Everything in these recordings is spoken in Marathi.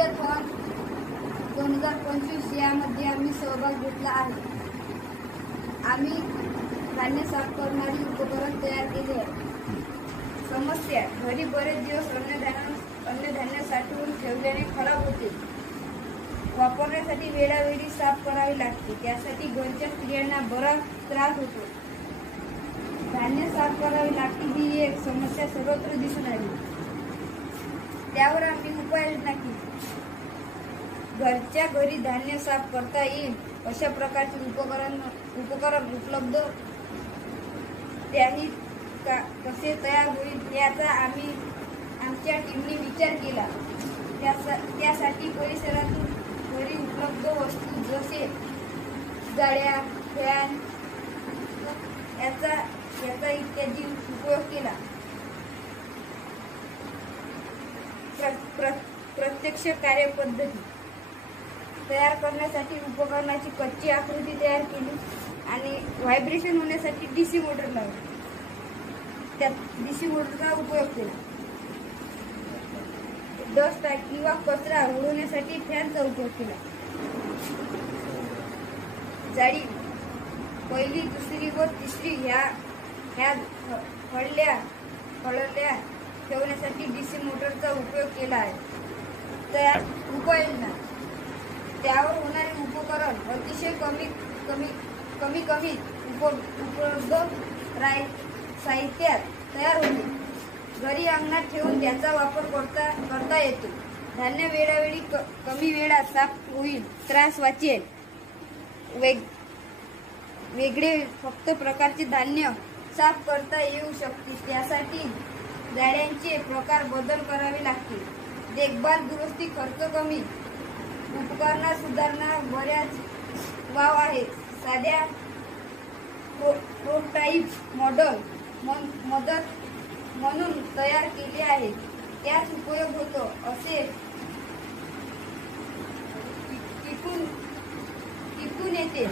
विद्याथॉन 2025 यामध्ये आम्ही सहभाग घेतला आहे. आम्ही धान्य साफ करणारी उपकरण तयार केले आहे. समस्या: घरी बरेच दिवस अन्नधान्य साठवून ठेवल्याने खराब होते. वापरण्यासाठी वेळोवेळी साफ करावे लागते. त्यासाठी घरच्या स्त्रियांना बराच त्रास होतो. धान्य साफ करावे लागते ही एक समस्या सर्वत्र दिसून आली. त्यावर आम्ही उपाययोजना केली. घरच्या घरी धान्य साफ करता येईल अशा प्रकारचे उपकरण उपलब्ध, त्याही कसे तयार होईल याचा आम्ही आमच्या टीमने विचार केला. त्यासाठी परिसरातून घरी उपलब्ध वस्तू जसे गाड्या, फॅन याचा इत्यादी उपयोग केला. प्रत्यक्ष कार्यपद्धती तयार करण्यासाठी उपकरणाची कच्ची आकृती तयार केली आणि व्हायब्रेशन होण्यासाठी डीसी मोटर लावली. त्यात डीसी मोटरचा उपयोग केला. डस्ट किंवा कचरा उडवण्यासाठी फॅनचा उपयोग केला. जाळी पहिली, दुसरी व तिसरी ह्या हळल्या ठेवण्यासाठी डीसी मोटरचा उपयोग केला आहे. तयार उपाययोजना: त्यावर होणारे उपकरण अतिशय कमी उपलब्ध साहित्यात तयार होते. घरी अंगणात ठेवून त्याचा वापर करता येतो. धान्य वेळोवेळी कमी वेळात साफ होईल. त्रास वाचेल. वेगळे फक्त प्रकारचे धान्य साफ करता येऊ शकते. त्यासाठी जाळ्यांचे प्रकार बदल करावे लागतील. देखभाल दुरुस्ती खर्च कमी. उपकरणात सुधारणा बऱ्याच वाव आहे. साध्या प्रोटोटाइप मॉडेल मदत म्हणून तयार केले आहे. त्यात उपयोग होतो असे टिकून येते.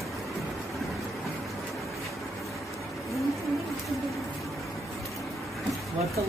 वार्ता